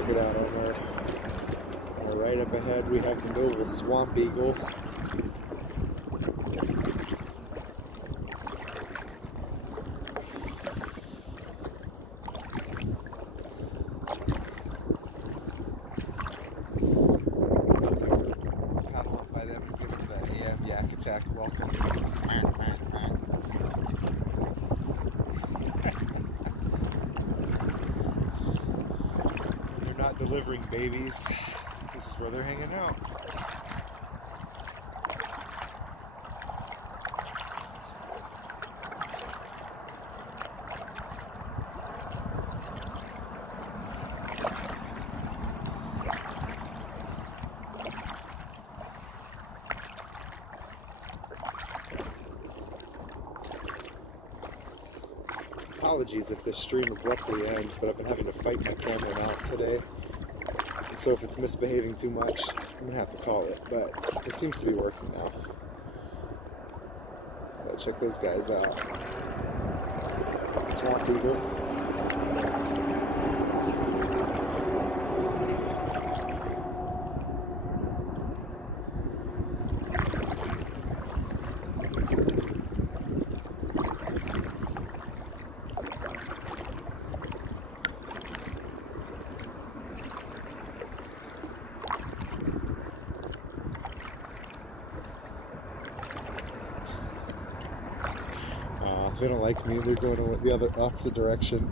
Check it out on our right up ahead. We have the noble swamp eagle. Paddle up by them and give them the AM yak attack welcome. They're not delivering babies. This is where they're hanging out. Apologies if this stream abruptly ends, but I've been having to fight my camera mount today. And so if it's misbehaving too much, I'm going to have to call it. But it seems to be working now. But check those guys out. Swamp eagle. They don't like me, they're going the other opposite direction.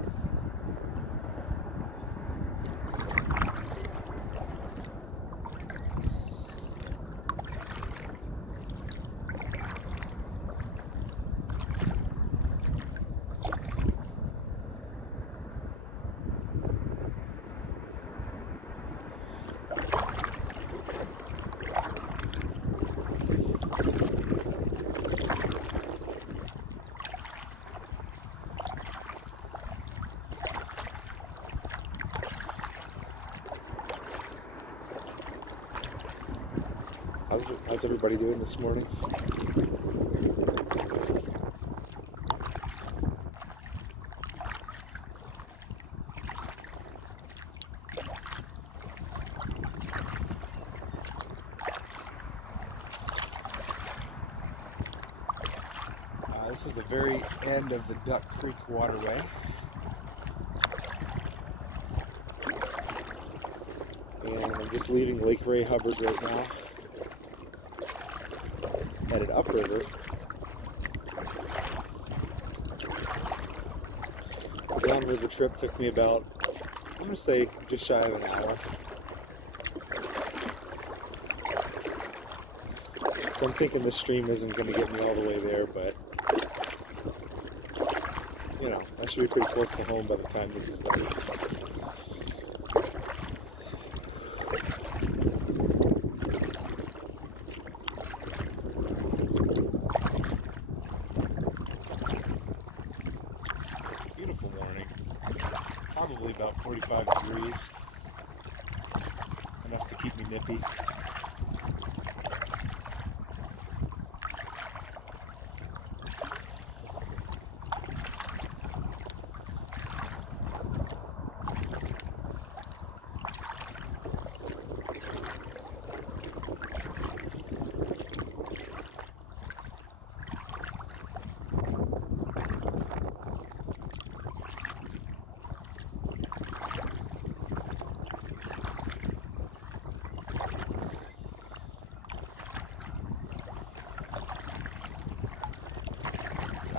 How's everybody doing this morning? This is the very end of the Duck Creek waterway. And I'm just leaving Lake Ray Hubbard right now. Headed upriver. The downriver trip took me about, I'm going to say, just shy of an hour. So I'm thinking the stream isn't going to get me all the way there, but you know, I should be pretty close to home by the time this is done. Probably about 45 degrees, enough to keep me nippy.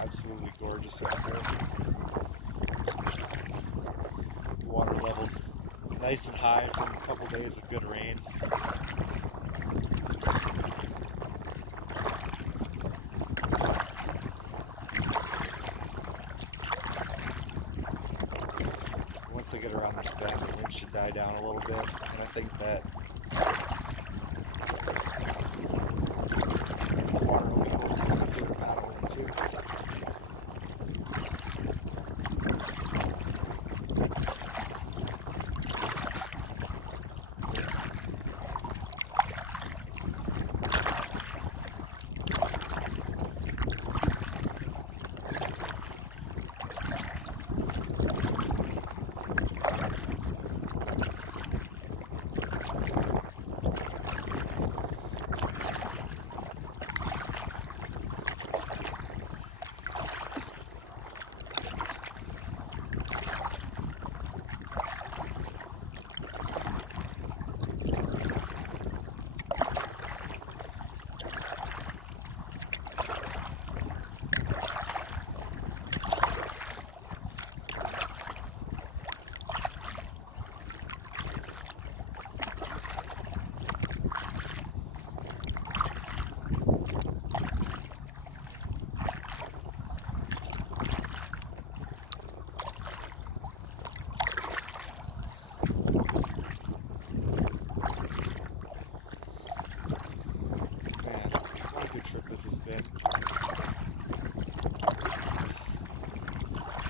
Absolutely gorgeous out here. Water levels nice and high from a couple days of good rain. Once I get around this bend, the wind should die down a little bit, and I think that water will be able to consider battle into.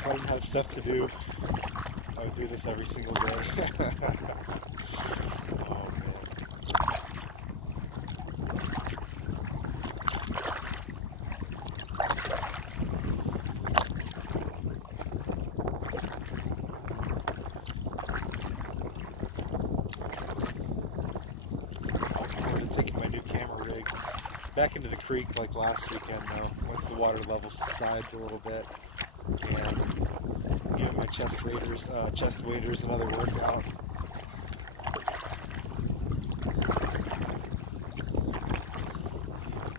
I didn't have stuff to do, I would do this every single day. Oh man. I'm taking my new camera rig back into the creek like last weekend though, once the water level subsides a little bit, and give my chest waders another workout.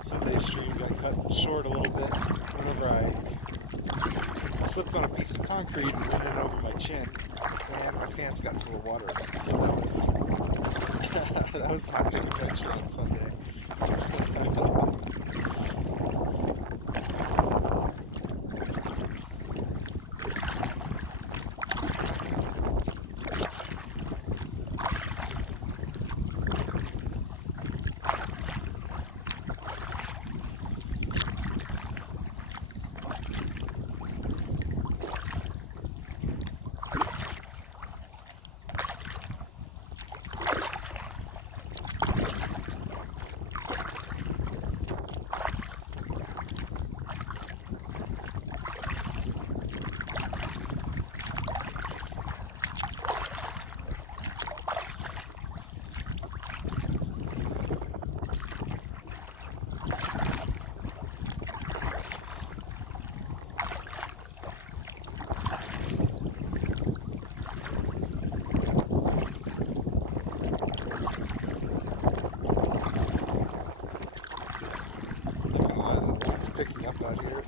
Sunday's stream got cut short a little bit whenever I slipped on a piece of concrete and went in over my chin, and my pants got full of water. So that was my big adventure on Sunday. Picking up out here.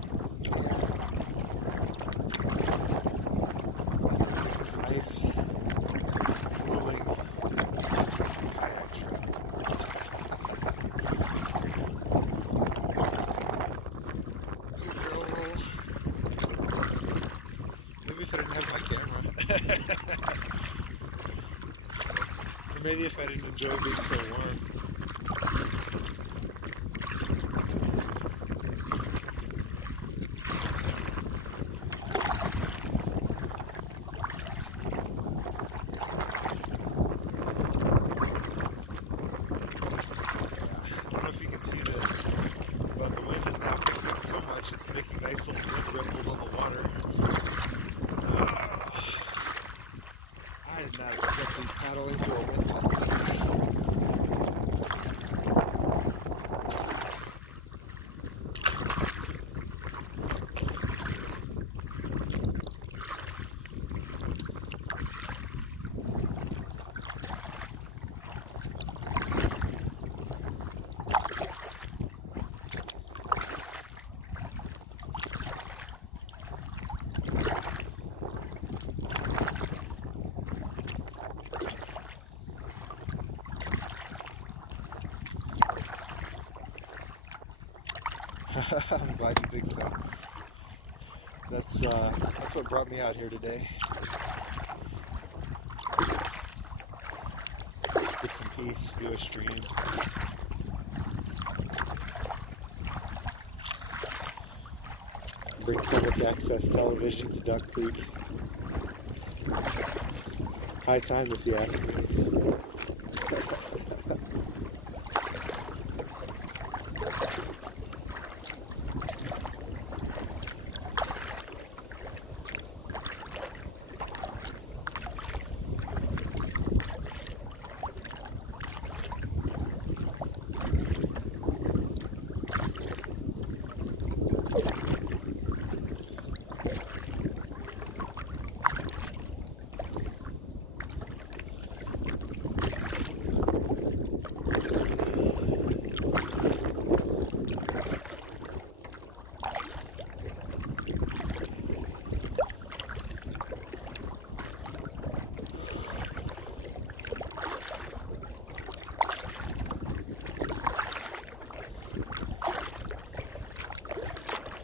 It's a nice rolling kayak trip. Maybe if I didn't have my camera. Or maybe if I didn't enjoy being so warm. See this, but the wind is now picking up so much it's making nice little ripples on the water. I did not expect to be paddling through a wind tunnel today. I'm glad you think so. That's what brought me out here today. Get some peace, do a stream. Bring public access television to Duck Creek. High time if you ask me.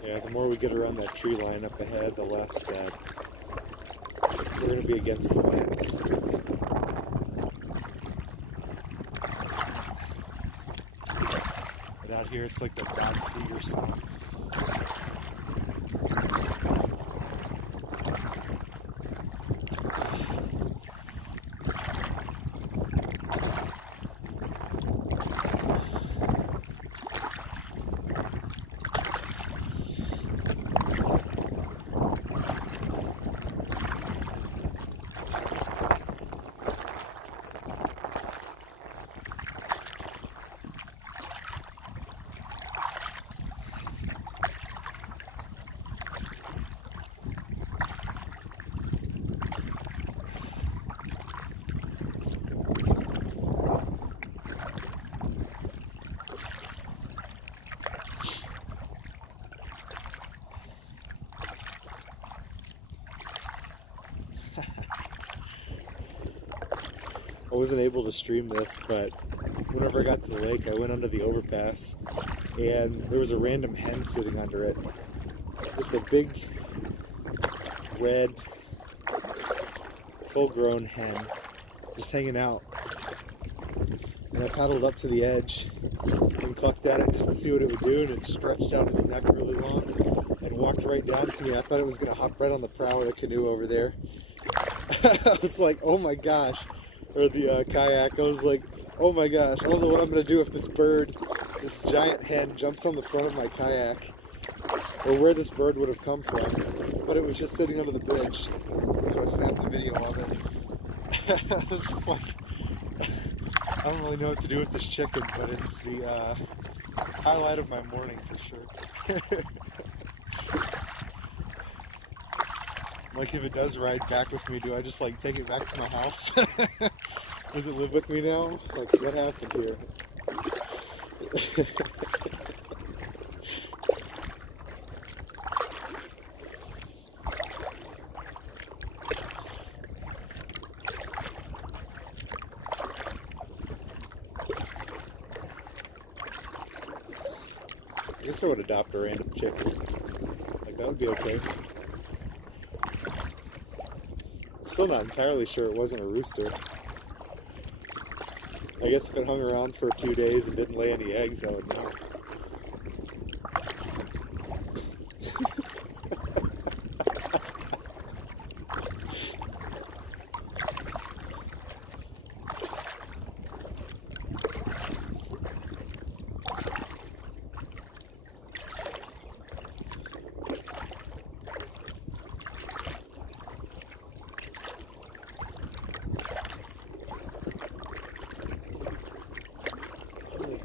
Yeah, the more we get around that tree line up ahead, the less that we're going to be against the wind. But out here it's like the Black Sea or something. wasn't able to stream this, but whenever I got to the lake, I went under the overpass, and there was a random hen sitting under it. Just a big, red, full-grown hen, just hanging out. And I paddled up to the edge and clucked at it just to see what it would do, and it stretched out its neck really long and walked right down to me. I thought it was going to hop right on the prow of the canoe over there. I was like, oh my gosh, or the kayak. I was like, oh my gosh, I don't know what I'm going to do if this bird, this giant hen, jumps on the front of my kayak, or where this bird would have come from. But it was just sitting under the bridge, so I snapped a video of it. I was just like, I don't really know what to do with this chicken, but it's the highlight of my morning for sure. Like, if it does ride back with me, do I just like take it back to my house? Does it live with me now? Like, what happened here? I guess I would adopt a random chicken. Like, that would be okay. Still not entirely sure it wasn't a rooster. I guess if it hung around for a few days and didn't lay any eggs, I would know.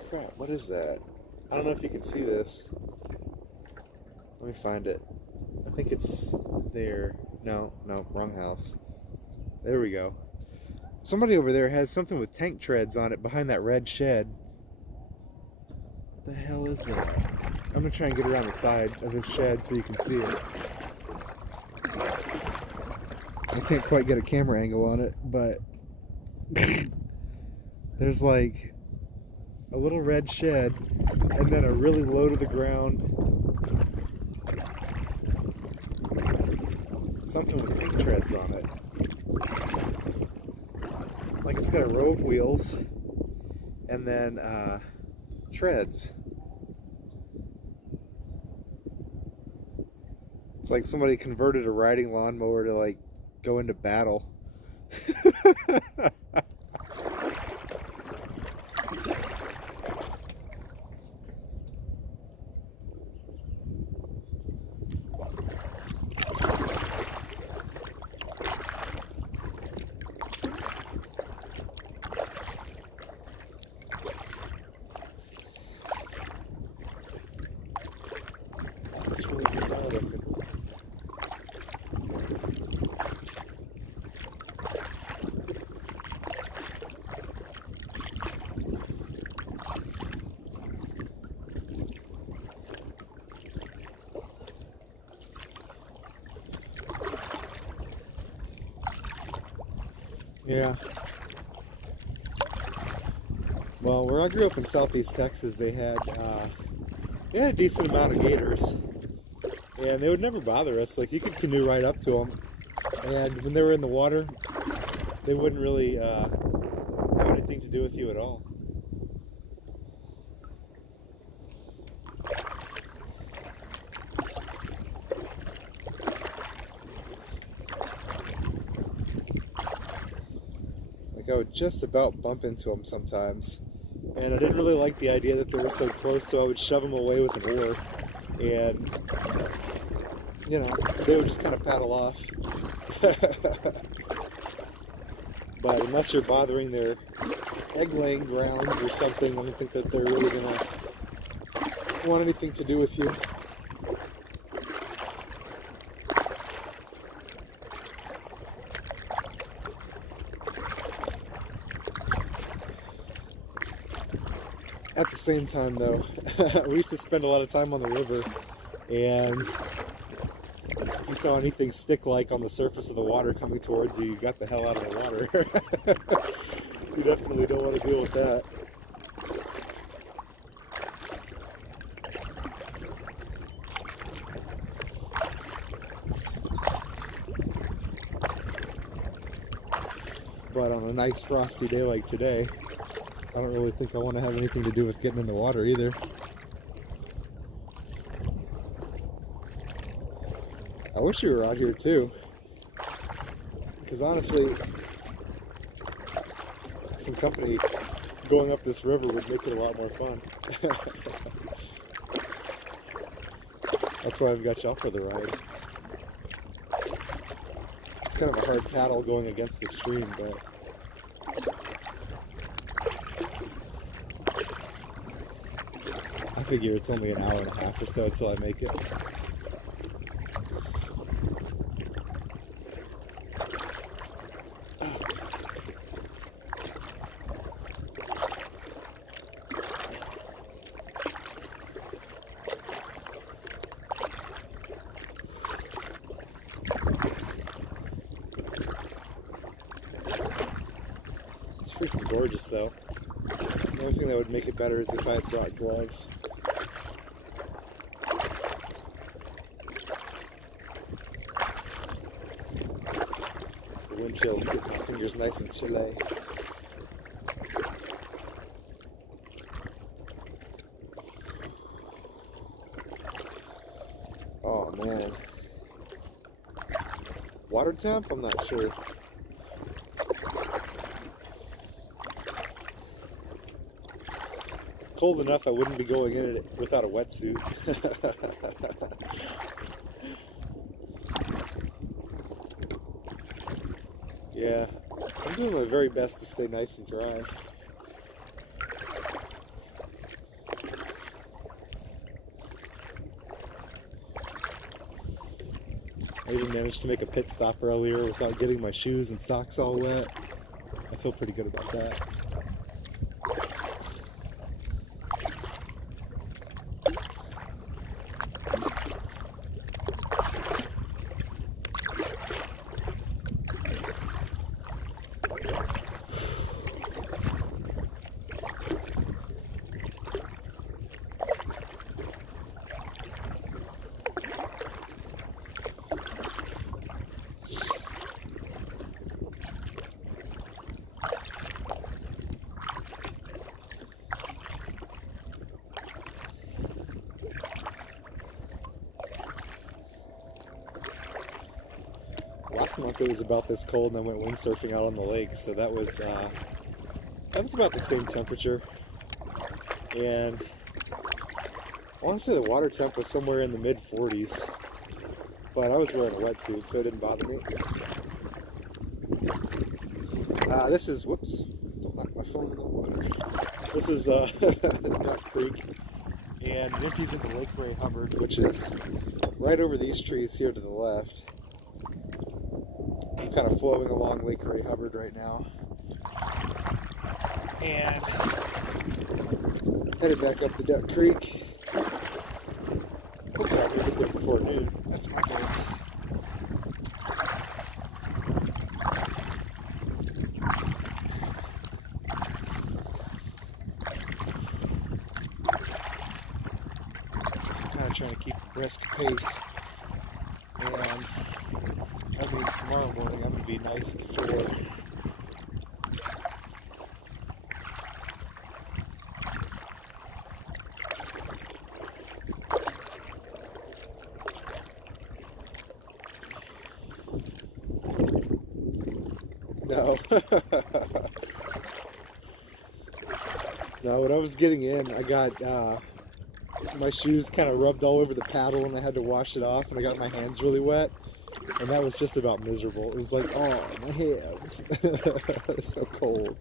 Crap, what is that? I don't know if you can see this. Let me find it. I think it's there. No, wrong house. There we go. Somebody over there has something with tank treads on it behind that red shed. What the hell is that? I'm gonna try and get around the side of the shed so you can see it. I can't quite get a camera angle on it, but there's like a little red shed, and then a really low to the ground, something with tank treads on it. Like, it's got a row of wheels, and then treads. It's like somebody converted a riding lawnmower to like go into battle. It's really bizarre looking. Yeah. Well, where I grew up in Southeast Texas, they had a decent amount of gators, and they would never bother us. Like, you could canoe right up to them, and when they were in the water, they wouldn't really have anything to do with you at all. Like, I would just about bump into them sometimes, and I didn't really like the idea that they were so close, so I would shove them away with an oar, and you know, they would just kind of paddle off. But unless you're bothering their egg-laying grounds or something, I don't think that they're really going to want anything to do with you. At the same time, though, we used to spend a lot of time on the river, and if you saw anything stick-like on the surface of the water coming towards you, you got the hell out of the water. You definitely don't want to deal with that. But on a nice frosty day like today, I don't really think I want to have anything to do with getting in the water either. I wish you were out here too, because honestly, some company going up this river would make it a lot more fun. That's why I've got y'all for the ride. It's kind of a hard paddle going against the stream, but I figure it's only an hour and a half or so until I make it. It's freaking gorgeous though. The only thing that would make it better is if I had brought gloves. The wind chill's getting my fingers nice and chilly. Oh man. Water temp? I'm not sure. Cold enough I wouldn't be going in it without a wetsuit. Yeah, I'm doing my very best to stay nice and dry. I even managed to make a pit stop earlier without getting my shoes and socks all wet. I feel pretty good about that. Last month it was about this cold and I went windsurfing out on the lake, so that was about the same temperature. And I want to say the water temp was somewhere in the mid 40s, but I was wearing a wetsuit, so it didn't bother me. This is, whoops, don't knock my phone in the water. This is Duck Creek, and Nimpy's in the Lake Ray Hubbard, which is right over these trees here to the left. I'm kind of flowing along Lake Ray Hubbard right now. And headed back up the Duck Creek. Hopefully I'll get there before noon. That's my goal. So I'm kind of trying to keep a brisk pace. And that means tomorrow morning I'm going to be nice and sore. No. No, when I was getting in, I got my shoes kind of rubbed all over the paddle and I had to wash it off and I got my hands really wet. And that was just about miserable. It was like, oh, my hands. They're so cold.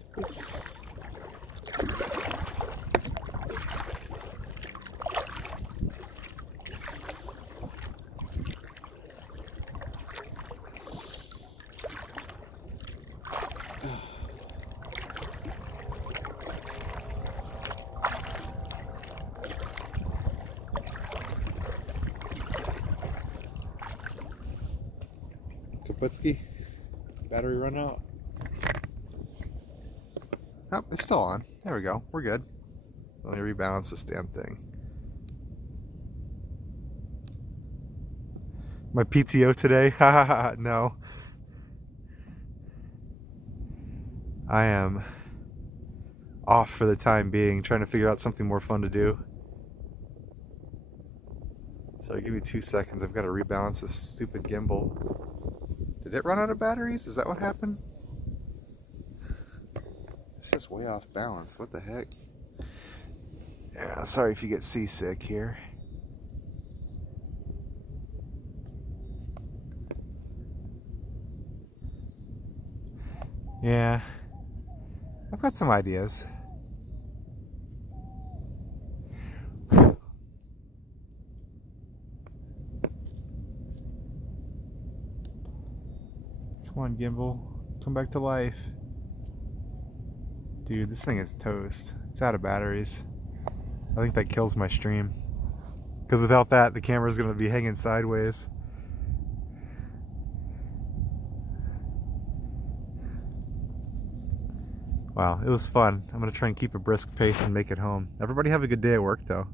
Kaputski, battery run out. Oh, it's still on. There we go. We're good. Let me rebalance this damn thing. My PTO today? Haha, no. I am off for the time being, trying to figure out something more fun to do. So give me 2 seconds. I've got to rebalance this stupid gimbal. Did it run out of batteries? Is that what happened? It's just way off balance. What the heck? Yeah, sorry if you get seasick here. Yeah, I've got some ideas. Come on, gimbal. Come back to life. Dude, this thing is toast. It's out of batteries. I think that kills my stream. Because without that, the camera's going to be hanging sideways. Wow, it was fun. I'm going to try and keep a brisk pace and make it home. Everybody have a good day at work, though.